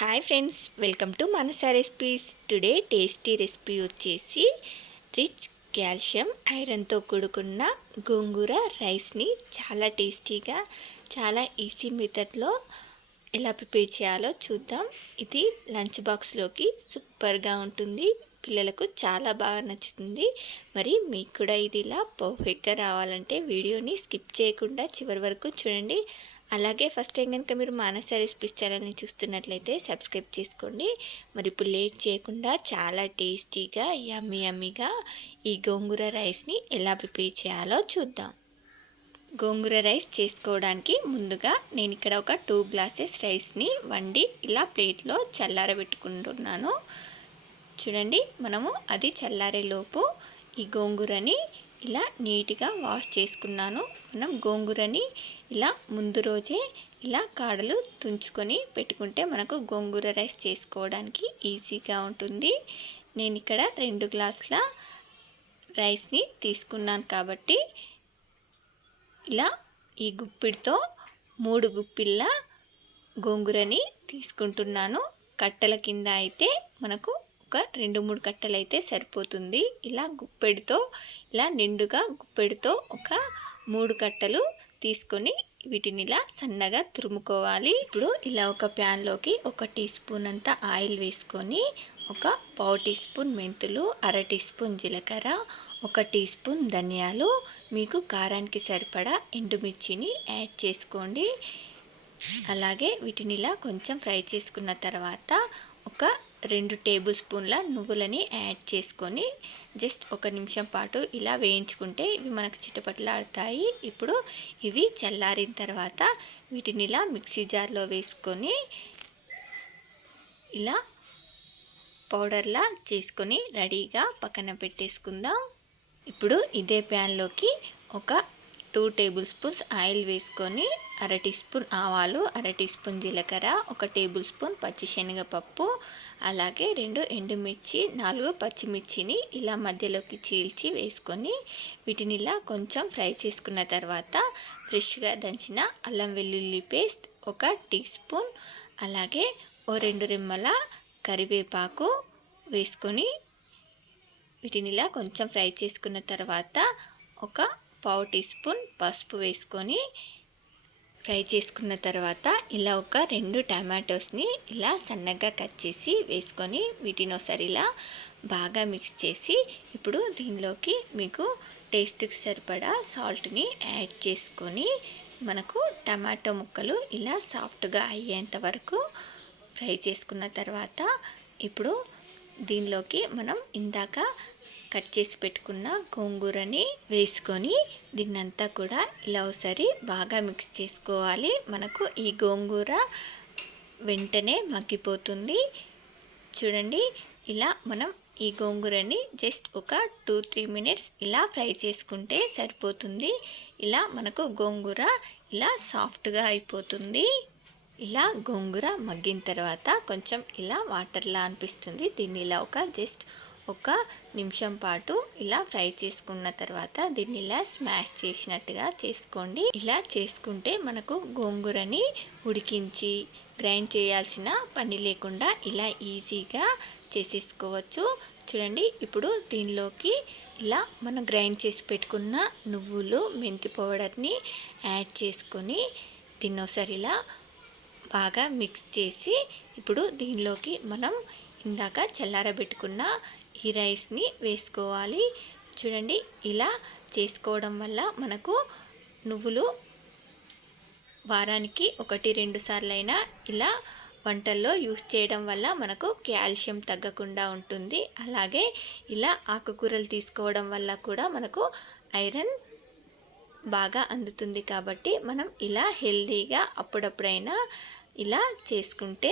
Hi friends, welcome to Manasa recipes. Today tasty recipe వచ్చేసి rich calcium ఐరన్తో కూడుకున్న గోంగూర రైస్ని చాలా టేస్టీగా చాలా ఈజీ మెథడ్లో ఎలా ప్రిపేర్ చేయాలో చూద్దాం. ఇది లంచ్ బాక్స్లోకి సూపర్గా ఉంటుంది, పిల్లలకు చాలా బాగా నచ్చుతుంది. మరి మీకు కూడా ఇది ఇలా పర్ఫెక్ట్గా రావాలంటే వీడియోని స్కిప్ చేయకుండా చివరి వరకు చూడండి. అలాగే ఫస్ట్ టైం కనుక మీరు మానస రెసిపీస్ ఛానల్ని చూస్తున్నట్లయితే సబ్స్క్రైబ్ చేసుకోండి. మరి ఇప్పుడు లేట్ చేయకుండా చాలా టేస్టీగా యమ్మీగా ఈ గోంగూర రైస్ని ఎలా ప్రిపేర్ చేయాలో చూద్దాం. గోంగూర రైస్ చేసుకోవడానికి ముందుగా నేను ఇక్కడ ఒక 2 గ్లాసెస్ రైస్ని వండి ఇలా ప్లేట్లో చల్లారబెట్టుకుంటున్నాను. చూడంండి, మనము అది చల్లారేలోపు ఈ గోంగూరని ఇలా నీట్గా వాష్ చేసుకున్నాను. మనం గోంగూరని ఇలా ముందు రోజే ఇలా కాడలు తుంచుకొని పెట్టుకుంటే మనకు గోంగూర రైస్ చేసుకోవడానికి ఈజీగా ఉంటుంది. నేను ఇక్కడ 2 గ్లాసుల రైస్ని తీసుకున్నాను కాబట్టి ఇలా ఈ గుప్పిడితో 3 గుప్పిళ్ళ గోంగూరని తీసుకుంటున్నాను. కట్టల కింద అయితే మనకు ఒక 2-3 కట్టలు అయితే సరిపోతుంది. ఇలా గుప్పెడితో ఇలా నిండుగా గుప్పెడితో ఒక 3 కట్టలు తీసుకొని వీటిని ఇలా సన్నగా తురుముకోవాలి. ఇప్పుడు ఇలా ఒక ప్యాన్లోకి 1 టీ స్పూన్ అంత ఆయిల్ వేసుకొని ఒక 1/2 టీ స్పూన్ మెంతులు, 1/2 టీ స్పూన్ జీలకర్ర, 1 టీ స్పూన్ ధనియాలు, మీకు కారానికి సరిపడా ఎండుమిర్చిని యాడ్ చేసుకోండి. అలాగే వీటిని ఇలా కొంచెం ఫ్రై చేసుకున్న తర్వాత ఒక 2 టేబుల్ స్పూన్ల నువ్వులని యాడ్ చేసుకొని జస్ట్ 1 నిమిషం పాటు ఇలా వేయించుకుంటే ఇవి మనకు చిటపటలాడతాయి. ఇప్పుడు ఇవి చల్లారిన తర్వాత వీటిని ఇలా మిక్సీ జార్లో వేసుకొని ఇలా పౌడర్లా చేసుకొని రెడీగా పక్కన పెట్టేసుకుందాం. ఇప్పుడు ఇదే ప్యాన్లోకి ఒక 2 టేబుల్ స్పూన్స్ ఆయిల్ వేసుకొని 1/2 టీ స్పూన్ ఆవాలు, 1/2 టీ స్పూన్ జీలకర్ర, 1 టేబుల్ స్పూన్ పచ్చిశనగపప్పు, అలాగే 2 ఎండుమిర్చి, 4 పచ్చిమిర్చిని ఇలా మధ్యలోకి చీల్చి వేసుకొని వీటిని ఇలా కొంచెం ఫ్రై చేసుకున్న తర్వాత ఫ్రెష్గా దంచిన అల్లం వెల్లుల్లి పేస్ట్ 1 టీ స్పూన్, అలాగే 2 రెమ్మల కరివేపాకు వేసుకొని వీటిని ఇలా కొంచెం ఫ్రై చేసుకున్న తర్వాత ఒక 1/2 టీ స్పూన్ పసుపు వేసుకొని ఫ్రై చేసుకున్న తర్వాత ఇలా ఒక 2 టమాటోస్ని ఇలా సన్నగా కట్ చేసి వేసుకొని వీటిని ఒకసారి ఇలా బాగా మిక్స్ చేసి ఇప్పుడు దీనిలోకి మీకు టేస్ట్కి సరిపడా సాల్ట్ని యాడ్ చేసుకొని మనకు టమాటో ముక్కలు ఇలా సాఫ్ట్గా అయ్యేంత వరకు ఫ్రై చేసుకున్న తర్వాత ఇప్పుడు దీనిలోకి మనం ఇందాక కట్ చేసి పెట్టుకున్న గోంగూరని వేసుకొని దీన్నంతా కూడా ఇలా ఒకసారి బాగా మిక్స్ చేసుకోవాలి. మనకు ఈ గోంగూర వెంటనే మగ్గిపోతుంది. చూడండి, ఇలా మనం ఈ గోంగూరని జస్ట్ ఒక 2-3 మినిట్స్ ఇలా ఫ్రై చేసుకుంటే సరిపోతుంది. ఇలా మనకు గోంగూర ఇలా సాఫ్ట్గా అయిపోతుంది. ఇలా గోంగూర మగ్గిన తర్వాత కొంచెం ఇలా వాటర్లా అనిపిస్తుంది. దీన్ని ఇలా జస్ట్ 1 నిమిషం పాటు ఇలా ఫ్రై చేసుకున్న తర్వాత దీన్ని ఇలా స్మాష్ చేసినట్టుగా చేసుకోండి. ఇలా చేసుకుంటే మనకు గోంగూరని ఉడికించి గ్రైండ్ చేయాల్సిన పని లేకుండా ఇలా ఈజీగా చేసేసుకోవచ్చు. చూడండి, ఇప్పుడు దీనిలోకి ఇలా మనం గ్రైండ్ చేసి పెట్టుకున్న నువ్వులు, మెంతి పౌడర్ని యాడ్ చేసుకొని దీన్ని ఒకసారి ఇలా బాగా మిక్స్ చేసి ఇప్పుడు దీనిలోకి మనం ఇందాక చల్లారబెట్టుకున్న ఈ రైస్ని వేసుకోవాలి. చూడండి, ఇలా చేసుకోవడం వల్ల మనకు నువ్వులు వారానికి 1-2 సార్లైనా ఇలా వంటల్లో యూస్ చేయడం వల్ల మనకు కాల్షియం తగ్గకుండా ఉంటుంది. అలాగే ఇలా ఆకుకూరలు తీసుకోవడం వల్ల కూడా మనకు ఐరన్ బాగా అందుతుంది. కాబట్టి మనం ఇలా హెల్తీగా అప్పుడప్పుడైనా ఇలా చేసుకుంటే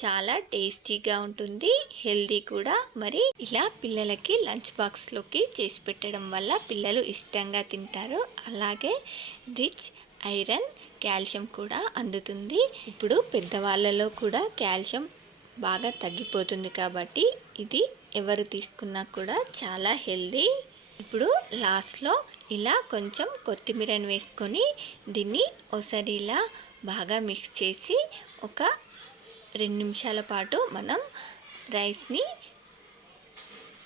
చాలా టేస్టీగా ఉంటుంది, హెల్తీ కూడా. మరి ఇలా పిల్లలకి లంచ్ బాక్స్లోకి చేసి పెట్టడం వల్ల పిల్లలు ఇష్టంగా తింటారు. అలాగే రిచ్ ఐరన్, కాల్షియం కూడా అందుతుంది. ఇప్పుడు పెద్దవాళ్ళలో కూడా కాల్షియం బాగా తగ్గిపోతుంది కాబట్టి ఇది ఎవరు తీసుకున్నా కూడా చాలా హెల్తీ. ఇప్పుడు లాస్ట్లో ఇలా కొంచెం కొత్తిమీరని వేసుకొని దీన్ని ఒకసారి ఇలా బాగా మిక్స్ చేసి ఒక 2 నిమిషాల పాటు మనం రైస్ని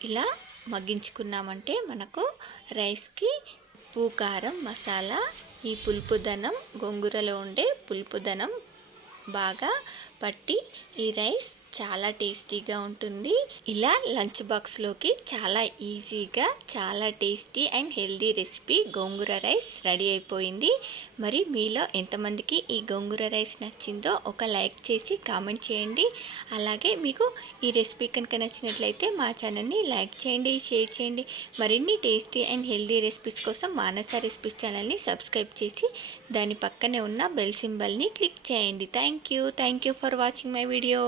ఇలా మగ్గించుకున్నామంటే మనకు రైస్కి ఉప్పు కారం మసాలా ఈ పులుపుదనం గోంగూరలో ఉండే పులుపుదనం బాగా పట్టి ఈ రైస్ చాలా టేస్టీగా ఉంటుంది. ఇలా లంచ్ బాక్స్లోకి చాలా ఈజీగా చాలా tasty and healthy recipe gongura rice ready అయిపోయింది. మరి మీలో ఎంతమందికి ఈ గోంగూర రైస్ నచ్చిందో ఒక లైక్ చేసి కామెంట్ చేయండి. అలాగే మీకు ఈ రెసిపీ కనుక నచ్చినట్లయితే మా ఛానల్ని లైక్ చేయండి, షేర్ చేయండి. మరిన్ని టేస్టీ అండ్ హెల్దీ రెసిపీస్ కోసం మానస రెసిపీస్ ఛానల్ని సబ్స్క్రైబ్ చేసి దాని పక్కనే ఉన్న బెల్ సింబల్ని క్లిక్ చేయండి. Thank you for watching my video.